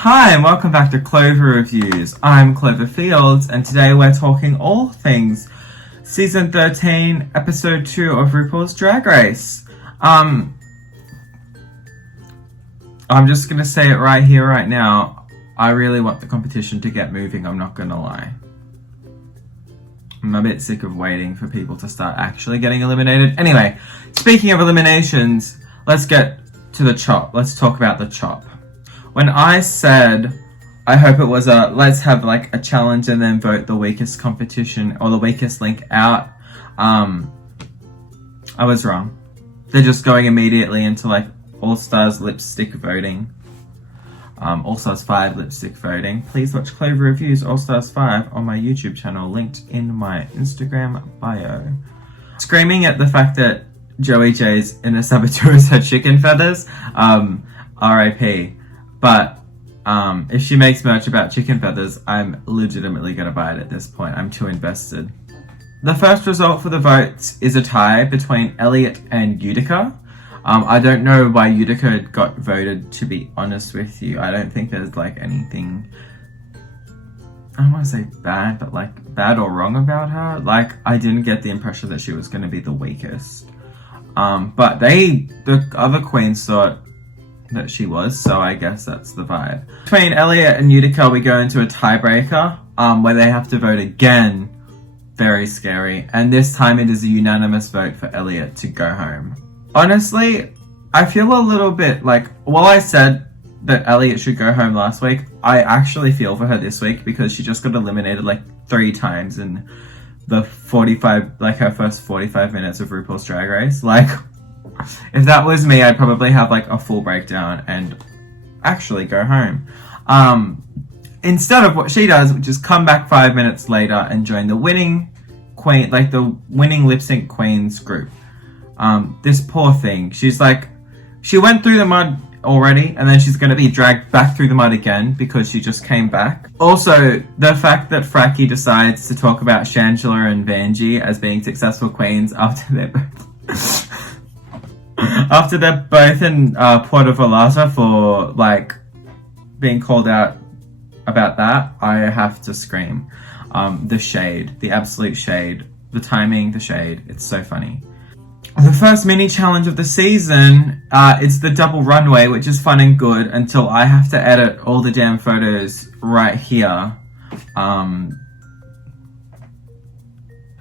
Hi and welcome back to Clover Reviews. I'm Clover Fields and today we're talking all things Season 13, Episode 2 of RuPaul's Drag Race. I'm just gonna say it right here, right now. I really want the competition to get moving, I'm not gonna lie. I'm a bit sick of waiting for people to start actually getting eliminated. Anyway, speaking of eliminations, let's get to the chop. Let's talk about the chop. When I said, I hope it was let's have like a challenge and then vote the weakest competition or the weakest link out, I was wrong. They're just going immediately into like All-Stars lipstick voting. All-Stars 5 lipstick voting. Please watch Clover Reviews All-Stars 5 on my YouTube channel, linked in my Instagram bio. Screaming at the fact that Joey J's in the saboteurs had chicken feathers, RIP. But if she makes merch about chicken feathers, I'm legitimately going to buy it at this point. I'm too invested. The first result for the votes is a tie between Elliott and Utica. I don't know why Utica got voted, to be honest with you. I don't think there's like anything, I don't want to say bad, but like bad or wrong about her. Like, I didn't get the impression that she was going to be the weakest. But the other queens thought that she was, so I guess that's the vibe. Between Elliott and Utica, we go into a tiebreaker, where they have to vote again. Very scary. And this time it is a unanimous vote for Elliott to go home. Honestly, I feel a little bit like, while I said that Elliott should go home last week, I actually feel for her this week because she just got eliminated like 3 times in the her first 45 minutes of RuPaul's Drag Race. Like, if that was me, I'd probably have like a full breakdown and actually go home. Instead of what she does, which is come back 5 minutes later and join the winning queen, like the winning lip sync queens group. This poor thing, she's like, she went through the mud already and then she's going to be dragged back through the mud again because she just came back. Also, the fact that Frankie decides to talk about Shangela and Vanjie as being successful queens after they're both in Puerto Vallarta for like being called out about that, I have to scream. The shade, the absolute shade, the timing, the shade, it's so funny. The first mini challenge of the season, it's the double runway, which is fun and good until I have to edit all the damn photos right here.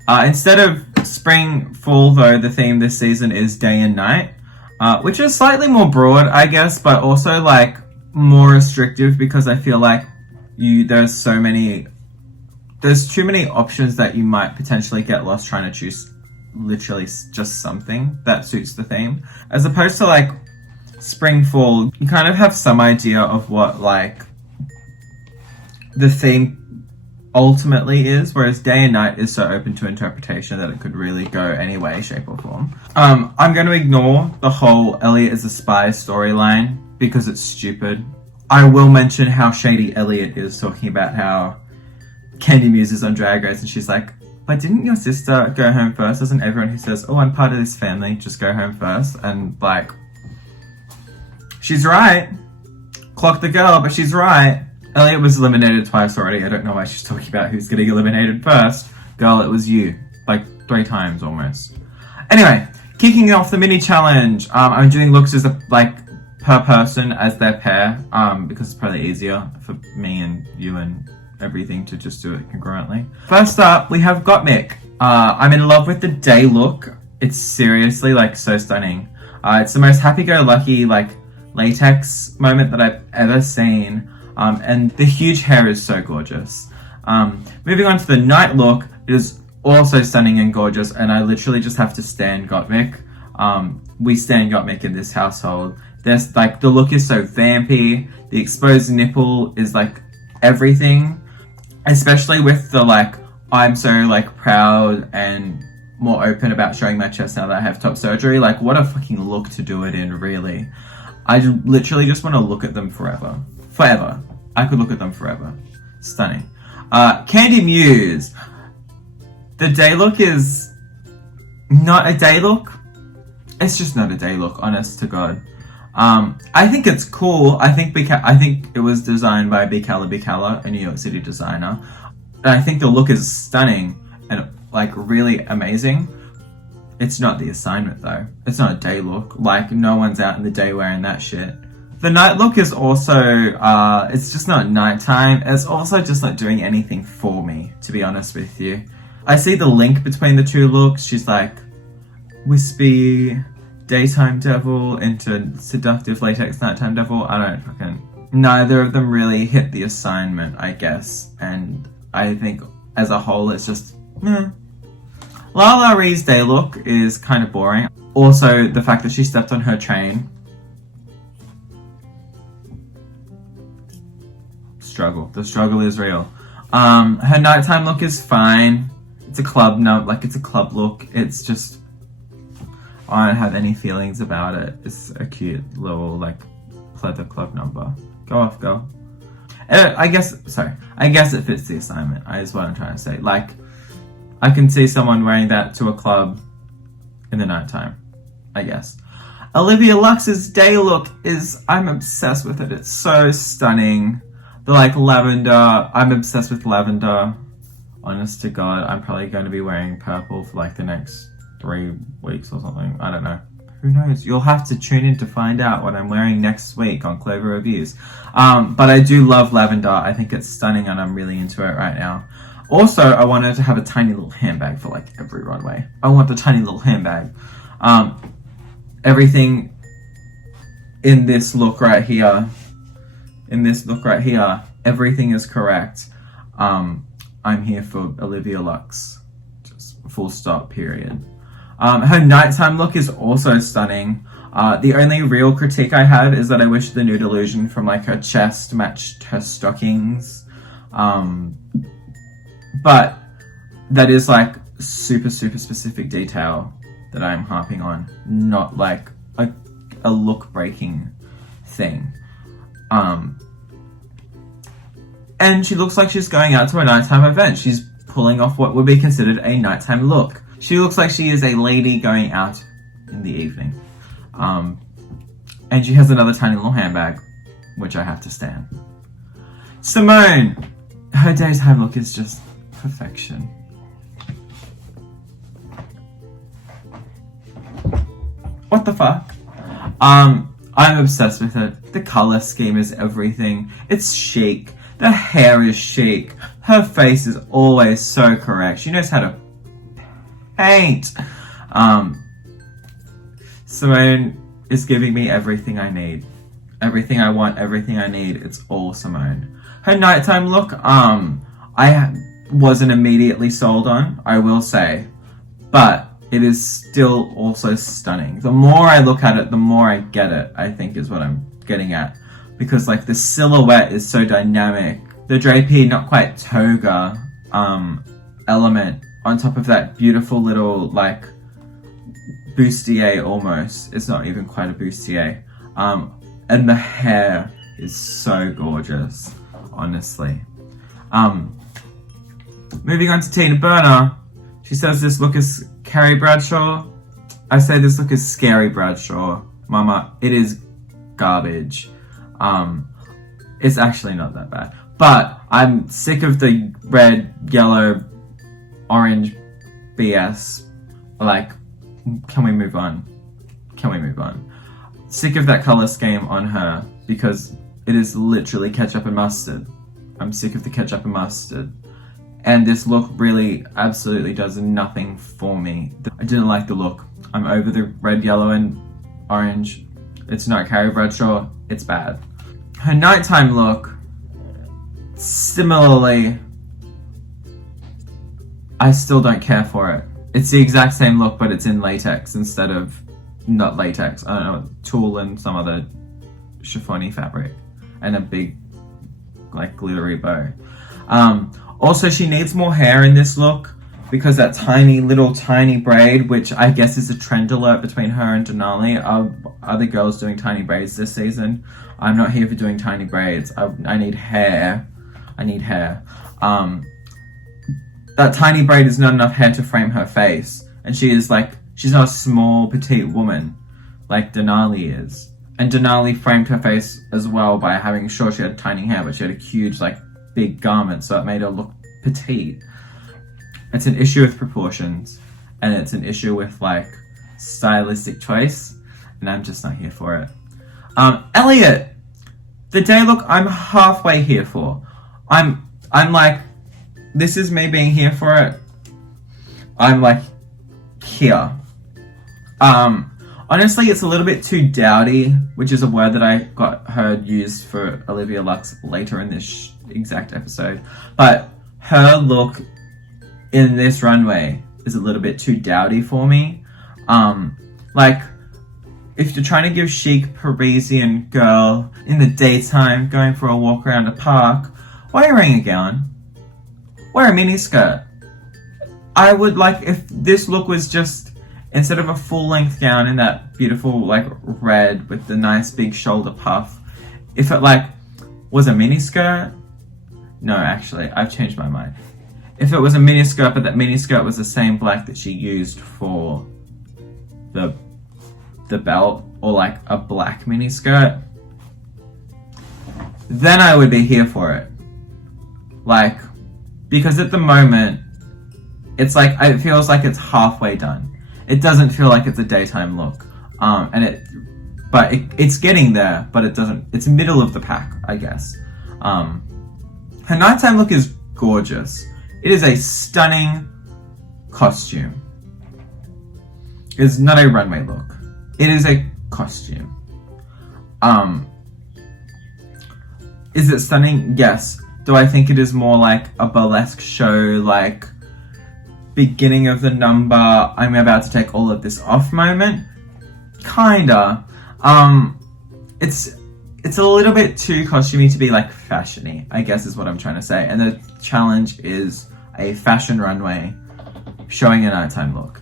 Instead of spring, fall though, the theme this season is day and night, which is slightly more broad, I guess, but also like more restrictive because I feel like there's too many options that you might potentially get lost trying to choose literally just something that suits the theme. As opposed to like spring, fall, you kind of have some idea of what like the theme ultimately is, whereas day and night is so open to interpretation that it could really go any way, shape or form. I'm going to ignore the whole Elliott is a spy storyline because it's stupid. I will mention how shady Elliott is, talking about how Candy Muse is on Drag Race and she's like, but didn't your sister go home first? Doesn't everyone who says, oh, I'm part of this family, just go home first? And like, she's right. Clock the girl, but she's right. Elliott was eliminated twice already. I don't know why she's talking about who's getting eliminated first. Girl, it was you. Like 3 times almost. Anyway, kicking off the mini challenge. I'm doing looks as per person as their pair, because it's probably easier for me and you and everything to just do it congruently. First up, we have Gottmik. I'm in love with the day look. It's seriously like so stunning. It's the most happy-go-lucky like latex moment that I've ever seen. And the huge hair is so gorgeous. Moving on to the night look, it is also stunning and gorgeous, and I literally just have to stan Gottmik. We stan Gottmik in this household. There's like, the look is so vampy, the exposed nipple is like everything, especially with the like, I'm so like proud and more open about showing my chest now that I have top surgery. Like, what a fucking look to do it in, really. I literally just want to look at them forever. Forever. I could look at them forever. Stunning. Candy Muse. The day look is not a day look. It's just not a day look, honest to God. I think it's cool. I think it was designed by Bicala, a New York City designer. And I think the look is stunning and like really amazing. It's not the assignment though. It's not a day look. Like no one's out in the day wearing that shit. The night look is also, it's just not nighttime. It's also just not doing anything for me, to be honest with you. I see the link between the two looks. She's like wispy daytime devil into seductive latex nighttime devil. I don't fucking... Neither of them really hit the assignment, I guess. And I think as a whole, it's just, Lala Ree's day look is kind of boring. Also, the fact that she stepped on her train. The struggle is real. Her nighttime look is fine. It's a club it's a club look. It's just, I don't have any feelings about it. It's a cute little like pleather club number. Go off, girl. I guess it fits the assignment. Is what I'm trying to say. Like, I can see someone wearing that to a club in the nighttime, I guess. Olivia Lux's day look is, I'm obsessed with it. It's so stunning. The like lavender, I'm obsessed with lavender. Honest to God, I'm probably going to be wearing purple for like the next 3 weeks or something. I don't know. Who knows? You'll have to tune in to find out what I'm wearing next week on Clover Reviews. But I do love lavender. I think it's stunning and I'm really into it right now. Also, I wanted to have a tiny little handbag for like every runway. I want the tiny little handbag. Everything in this look right here, everything is correct. I'm here for Olivia Lux. Just full stop, period. Her nighttime look is also stunning. The only real critique I have is that I wish the nude illusion from like her chest matched her stockings. But that is like super specific detail that I'm harping on, not like a look breaking thing. And she looks like she's going out to a nighttime event. She's pulling off what would be considered a nighttime look. She looks like she is a lady going out in the evening. And she has another tiny little handbag, which I have to stand. Symone! Her daytime look is just perfection. What the fuck? I'm obsessed with it. The color scheme is everything. It's chic. The hair is chic. Her face is always so correct. She knows how to paint. Symone is giving me everything I need. Everything I want, everything I need. It's all Symone. Her nighttime look, I wasn't immediately sold on, I will say. But it is still also stunning. The more I look at it, the more I get it, I think is what I'm getting at. Because like the silhouette is so dynamic. The drapey, not quite toga element on top of that beautiful little like bustier almost. It's not even quite a bustier. And the hair is so gorgeous, honestly. Moving on to Tina Burner. She says this look is Carrie Bradshaw. I say this look is scary Bradshaw. Mama, it is garbage. It's actually not that bad. But I'm sick of the red, yellow, orange BS. Like, can we move on? Can we move on? Sick of that color scheme on her because it is literally ketchup and mustard. I'm sick of the ketchup and mustard. And this look really absolutely does nothing for me. I didn't like the look. I'm over the red, yellow, and orange. It's not Carrie Bradshaw. It's bad. Her nighttime look, similarly, I still don't care for it. It's the exact same look, but it's in latex instead of, not latex, I don't know, tulle and some other chiffony fabric. And a big, like, glittery bow. Also, she needs more hair in this look because that tiny braid, which I guess is a trend alert between her and Denali. Are other girls doing tiny braids this season? I'm not here for doing tiny braids. I need hair. I need hair. That tiny braid is not enough hair to frame her face. And she is like, she's not a small, petite woman like Denali is. And Denali framed her face as well by having sure she had tiny hair, but she had a huge, like, big garment, so it made her look petite. It's an issue with proportions, and it's an issue with, like, stylistic choice, and I'm just not here for it. Elliott! The day look I'm halfway here for. I'm like, this is me being here for it. I'm like, here. Honestly, it's a little bit too dowdy, which is a word that I heard used for Olivia Lux later in this exact episode. But her look in this runway is a little bit too dowdy for me. Like, if you're trying to give chic Parisian girl in the daytime going for a walk around a park, why are you wearing a gown? Wear a miniskirt. I would like if this look was just, instead of a full-length gown in that beautiful, like, red with the nice big shoulder puff, if it, like, was a miniskirt. No, actually, I've changed my mind. If it was a miniskirt, but that miniskirt was the same black that she used for the belt, or, like, a black miniskirt, then I would be here for it. Like, because at the moment, it's like, it feels like it's halfway done. It doesn't feel like it's a daytime look. It's getting there, but it doesn't, it's middle of the pack, I guess. Her nighttime look is gorgeous. It is a stunning costume. It's not a runway look. It is a costume. Is it stunning? Yes. Do I think it is more like a burlesque show, like beginning of the number, I'm about to take all of this off moment? Kinda. It's a little bit too costumey to be like fashiony, I guess is what I'm trying to say. And the challenge is a fashion runway showing a nighttime look.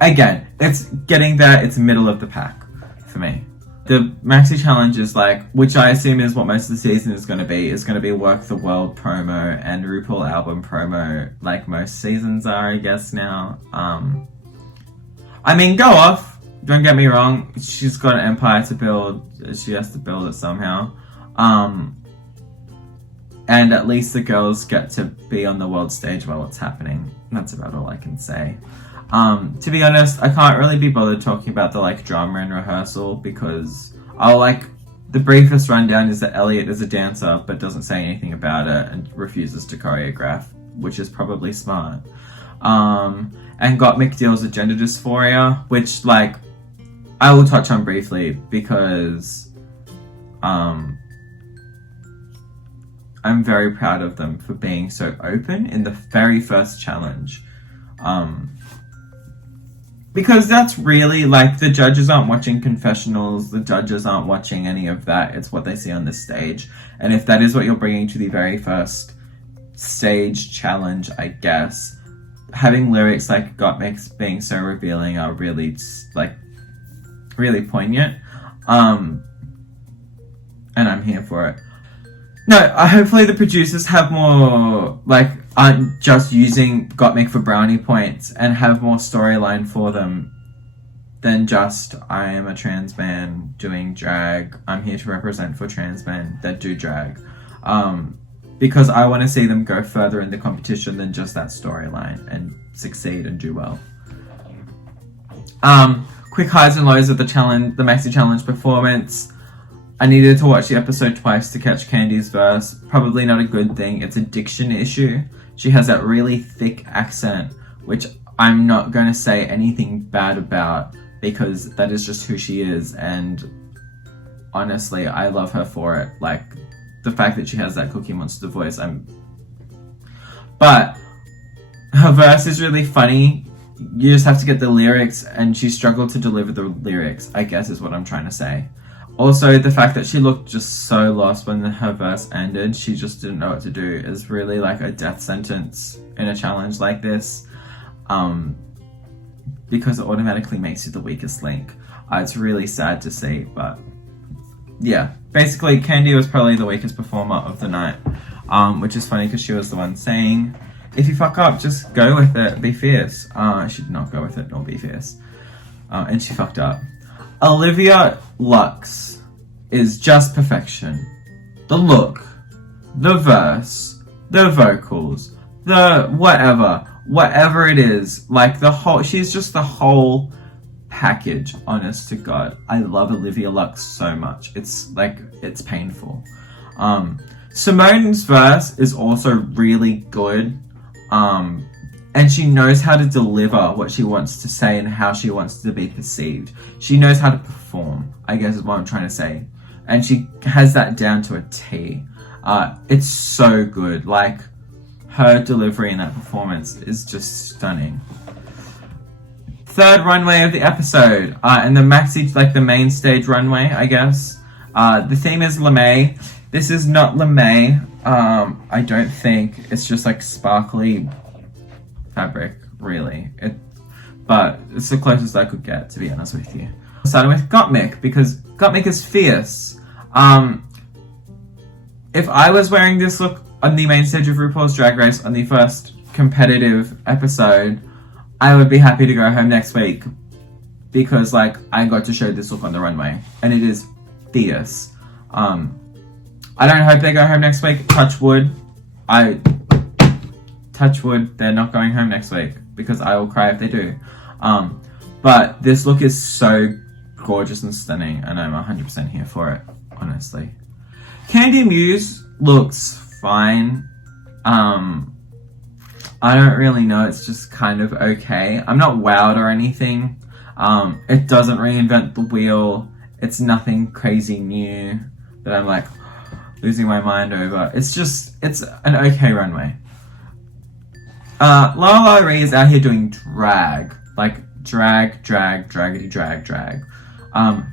Again, it's getting there, it's middle of the pack for me. The Maxi challenge is like, which I assume is what most of the season is going to be Work the World promo and RuPaul album promo, like most seasons are, I guess, now. I mean, go off, don't get me wrong, she's got an empire to build, she has to build it somehow. And at least the girls get to be on the world stage while it's happening. That's about all I can say. To be honest, I can't really be bothered talking about the like drama and rehearsal because the briefest rundown is that Elliott is a dancer but doesn't say anything about it and refuses to choreograph, which is probably smart. And Gottmik deals with gender dysphoria, which like I will touch on briefly because I'm very proud of them for being so open in the very first challenge. Because that's really, like, the judges aren't watching confessionals, the judges aren't watching any of that, it's what they see on the stage. And if that is what you're bringing to the very first stage challenge, I guess, having lyrics like Gottmik's being so revealing are really, like, really poignant. And I'm here for it. No, hopefully the producers have more, like, aren't just using Gottmik for brownie points and have more storyline for them than just, I am a trans man doing drag. I'm here to represent for trans men that do drag. Because I want to see them go further in the competition than just that storyline and succeed and do well. Quick highs and lows of the challenge, the Maxi Challenge performance. I needed to watch the episode twice to catch Candy's verse. Probably not a good thing. It's a diction issue. She has that really thick accent, which I'm not going to say anything bad about because that is just who she is. And honestly, I love her for it. Like, the fact that she has that Cookie Monster voice, But her verse is really funny. You just have to get the lyrics, and she struggled to deliver the lyrics, I guess is what I'm trying to say. Also, the fact that she looked just so lost when her verse ended, she just didn't know what to do, is really like a death sentence in a challenge like this. Because it automatically makes you the weakest link. It's really sad to see, but yeah. Basically, Candy was probably the weakest performer of the night, which is funny because she was the one saying, if you fuck up, just go with it, be fierce. She did not go with it nor be fierce. And she fucked up. Olivia Lux. is just perfection. The look, the verse, the vocals, the whatever it is, like she's just the whole package, honest to God. I love Olivia Lux so much. It's painful. Symone's verse is also really good. And she knows how to deliver what she wants to say and how she wants to be perceived. She knows how to perform, I guess is what I'm trying to say. And she has that down to a T. It's so good. Like, her delivery in that performance is just stunning. Third runway of the episode, and the Mexi, like the main stage runway, I guess. The theme is lame. This is not lame. I don't think. It's just like sparkly fabric, really. But it's the closest I could get, to be honest with you. Starting with Gottmik, because Gottmik is fierce. If I was wearing this look on the main stage of RuPaul's Drag Race on the first competitive episode, I would be happy to go home next week, because like I got to show this look on the runway and it is fierce. I don't hope they go home next week. Touch wood. Touch wood, they're not going home next week, because I will cry if they do. But this look is so gorgeous and stunning, and I'm 100% here for it, honestly. Candy Muse looks fine. I don't really know, it's just kind of okay. I'm not wowed or anything. It doesn't reinvent the wheel. It's nothing crazy new that I'm like losing my mind over. It's an okay runway. Lala Ree is out here doing drag. Like, draggedy drag.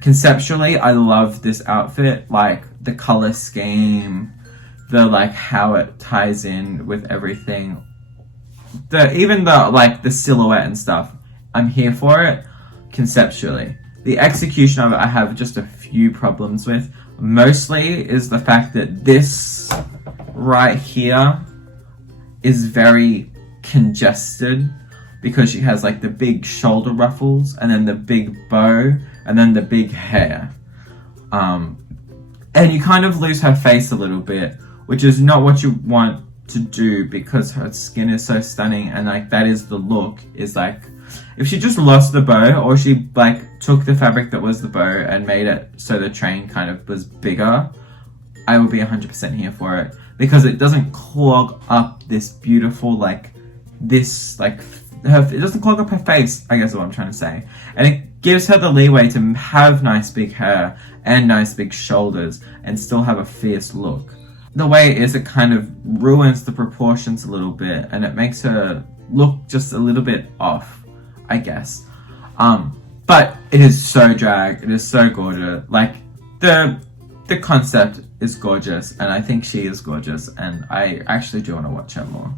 Conceptually, I love this outfit. Like, the color scheme, the, like, how it ties in with everything. Even the silhouette and stuff. I'm here for it, conceptually. The execution of it, I have just a few problems with. Mostly is the fact that this right here is very congested, because she has like the big shoulder ruffles and then the big bow and then the big hair, and you kind of lose her face a little bit, which is not what you want to do, because her skin is so stunning, and like that is the look. Is like, if she just lost the bow, or she like took the fabric that was the bow and made it so the train kind of was bigger, I would be 100% here for it, because it doesn't clog up this beautiful it doesn't clog up her face, I guess is what I'm trying to say. And it gives her the leeway to have nice big hair and nice big shoulders and still have a fierce look. The way it is, it kind of ruins the proportions a little bit, and it makes her look just a little bit off, I guess. But it is so drag, it is so gorgeous. Like, the concept is gorgeous, and I think she is gorgeous, and I actually do want to watch her more.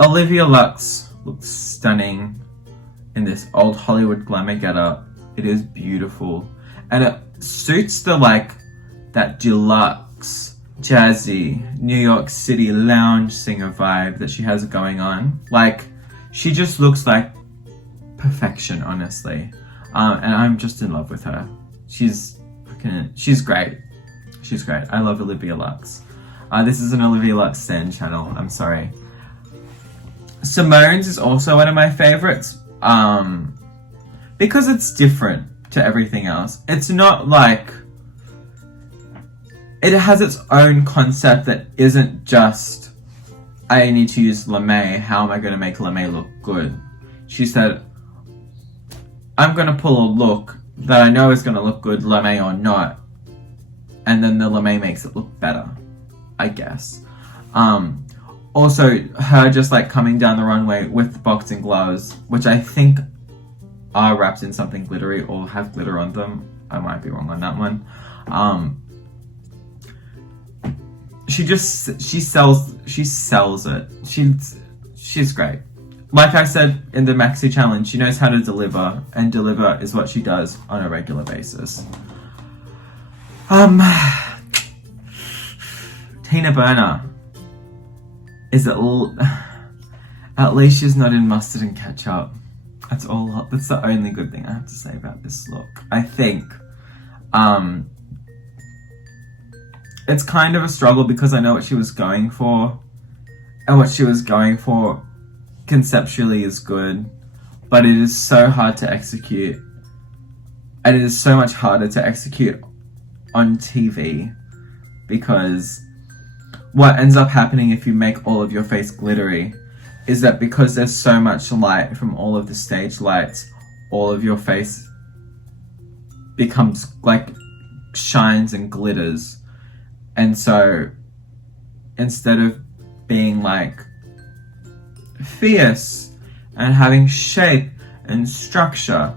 Olivia Lux looks stunning in this old Hollywood glamour getup. It is beautiful, and it suits that deluxe, jazzy, New York City lounge singer vibe that she has going on. Like, she just looks like perfection, honestly. And I'm just in love with her. She's great. She's great. I love Olivia Lux. This is an Olivia Lux stan channel. I'm sorry. Symone's is also one of my favorites, because it's different to everything else. It's not like, it has its own concept that isn't just, I need to use lame, how am I going to make lame look good? She said, I'm going to pull a look that I know is going to look good, lame or not, and then the lame makes it look better, I guess. Also, her just like coming down the runway with the boxing gloves, which I think are wrapped in something glittery or have glitter on them. I might be wrong on that one. She sells it. She's great. Like I said in the Mexi challenge, she knows how to deliver, and deliver is what she does on a regular basis. Tina Burner is at least she's not in mustard and ketchup. That's the only good thing I have to say about this look, I think. It's kind of a struggle because I know what she was going for, and what she was going for conceptually is good, but it is so hard to execute, and it is so much harder to execute on TV, because what ends up happening if you make all of your face glittery is that because there's so much light from all of the stage lights, all of your face becomes like shines and glitters. And so instead of being like fierce and having shape and structure,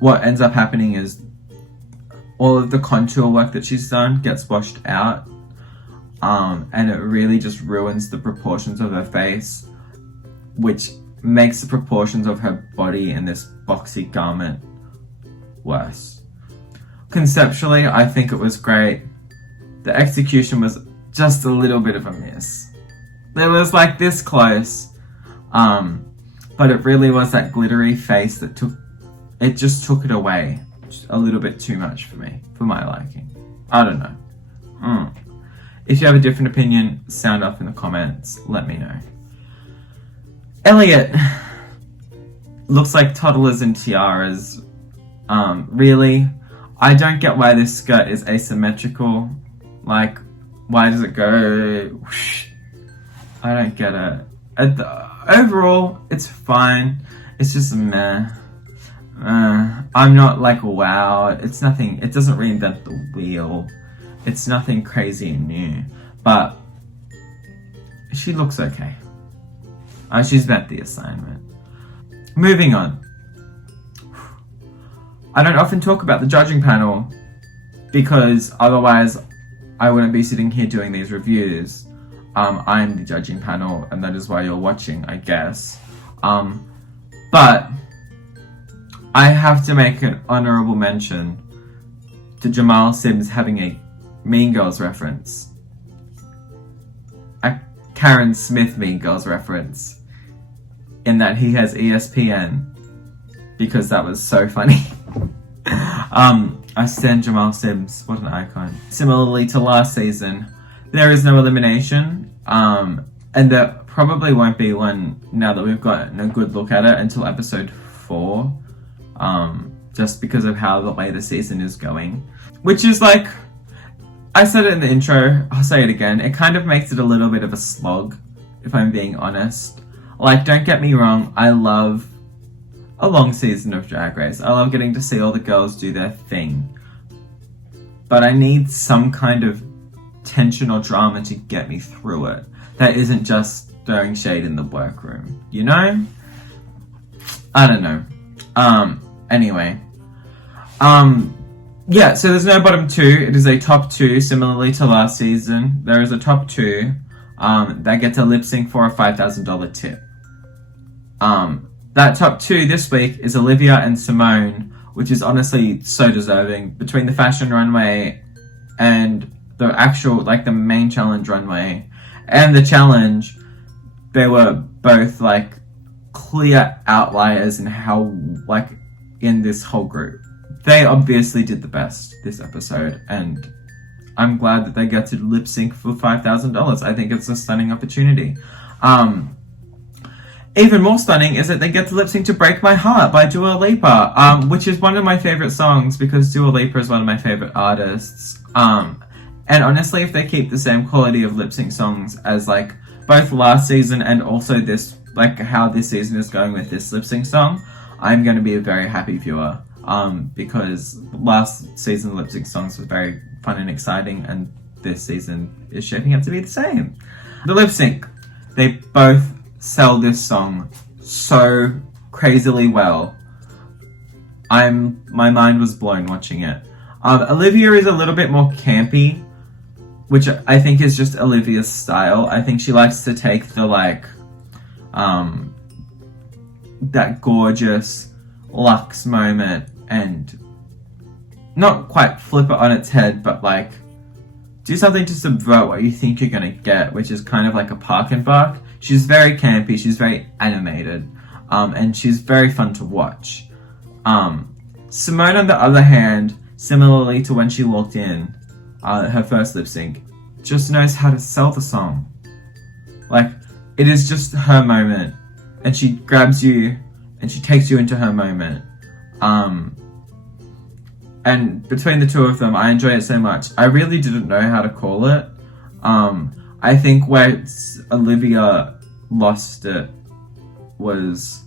what ends up happening is all of the contour work that she's done gets washed out, and it really just ruins the proportions of her face, which makes the proportions of her body in this boxy garment worse. Conceptually, I think it was great. The execution was just a little bit of a miss. It was like this close, but it really was that glittery face that just took it away a little bit too much for me, for my liking. I don't know. If you have a different opinion, sound off in the comments, let me know. Elliott looks like toddlers and tiaras. Really? I don't get why this skirt is asymmetrical. Like, why does it go whoosh? I don't get it. Overall, it's fine. It's just meh. I'm not like wow. It's nothing. It doesn't reinvent the wheel. It's nothing crazy and new. But she looks okay. She's met the assignment. Moving on. I don't often talk about the judging panel because otherwise I wouldn't be sitting here doing these reviews. I'm the judging panel, and that is why you're watching, I guess. But I have to make an honorable mention to Jamal Sims having a Mean Girls reference. A Karen Smith Mean Girls reference. In that he has ESPN. Because that was so funny. I stand Jamal Sims. What an icon. Similarly to last season, there is no elimination. And there probably won't be one now that we've gotten a good look at it until episode 4. Just because of how the way the season is going. Which is like, I said it in the intro, I'll say it again, it kind of makes it a little bit of a slog, if I'm being honest. Like, don't get me wrong, I love a long season of Drag Race. I love getting to see all the girls do their thing. But I need some kind of tension or drama to get me through it. That isn't just throwing shade in the workroom, you know? I don't know. Anyway. Yeah, so there's no bottom 2. It is a top 2, similarly to last season. There is a top 2 that gets a lip sync for a $5,000 tip. That top 2 this week is Olivia and Symone, which is honestly so deserving. Between the fashion runway and the actual, like the main challenge runway and the challenge, they were both like clear outliers in how, like, in this whole group. They obviously did the best this episode, and I'm glad that they get to lip sync for $5,000. I think it's a stunning opportunity. Even more stunning is that they get to lip sync to Break My Heart by Dua Lipa, which is one of my favorite songs because Dua Lipa is one of my favorite artists. And honestly, if they keep the same quality of lip sync songs as like both last season and also this, like how this season is going with this lip sync song, I'm going to be a very happy viewer. Because last season lip sync songs was very fun and exciting, and this season is shaping up to be the same. The lip sync, they both sell this song so crazily well. My mind was blown watching it. Olivia is a little bit more campy, which I think is just Olivia's style. I think she likes to take the like, that gorgeous Lux moment and not quite flip it on its head, but like do something to subvert what you think you're gonna get, which is kind of like a park and bark. She's very campy, she's very animated, and she's very fun to watch. Symone, on the other hand, similarly to when she walked in, her first lip sync, just knows how to sell the song. Like, it is just her moment, and she grabs you and she takes you into her moment. And between the two of them, I enjoy it so much. I really didn't know how to call it. I think where Olivia lost it was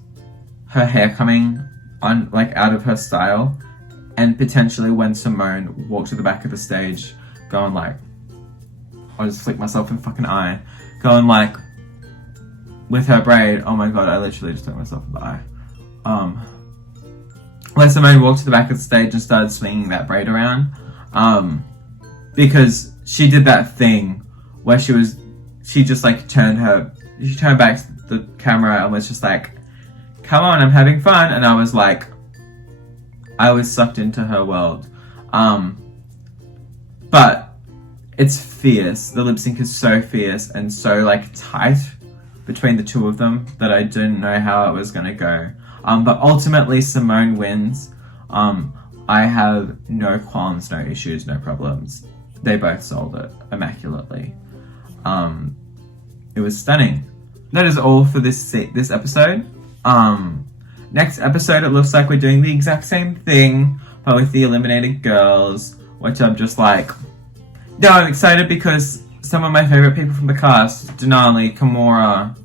her hair coming on, like, out of her style, and potentially when Symone walked to the back of the stage, going like, I just flicked myself in the fucking eye, going like, with her braid. Oh my god, I literally just took myself in the eye. When Symone walked to the back of the stage and started swinging that braid around, because she did that thing where she just like turned back to the camera and was just like, come on, I'm having fun. And I was like, I was sucked into her world. But it's fierce. The lip sync is so fierce and so like tight between the two of them that I didn't know how it was gonna go. But ultimately Symone wins. I have no qualms, no issues, no problems. They both sold it immaculately. It was stunning. That is all for this episode. Next episode, it looks like we're doing the exact same thing, but with the eliminated girls, which I'm just like, no, I'm excited because some of my favorite people from the cast, Denali, Kimura,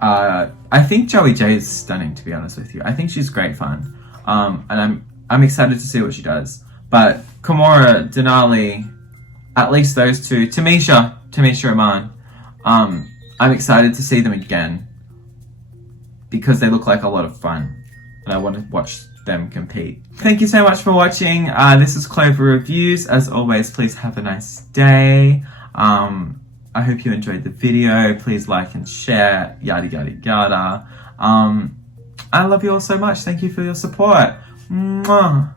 I think Joey J is stunning, to be honest with you. I think she's great fun. And I'm excited to see what she does. But Kimura, Denali, at least those two, Tamisha Iman, I'm excited to see them again because they look like a lot of fun and I want to watch them compete. Thank you so much for watching. This is Clover Reviews. As always, please have a nice day. I hope you enjoyed the video. Please like and share, yada yada yada. I love you all so much. Thank you for your support. Mwah.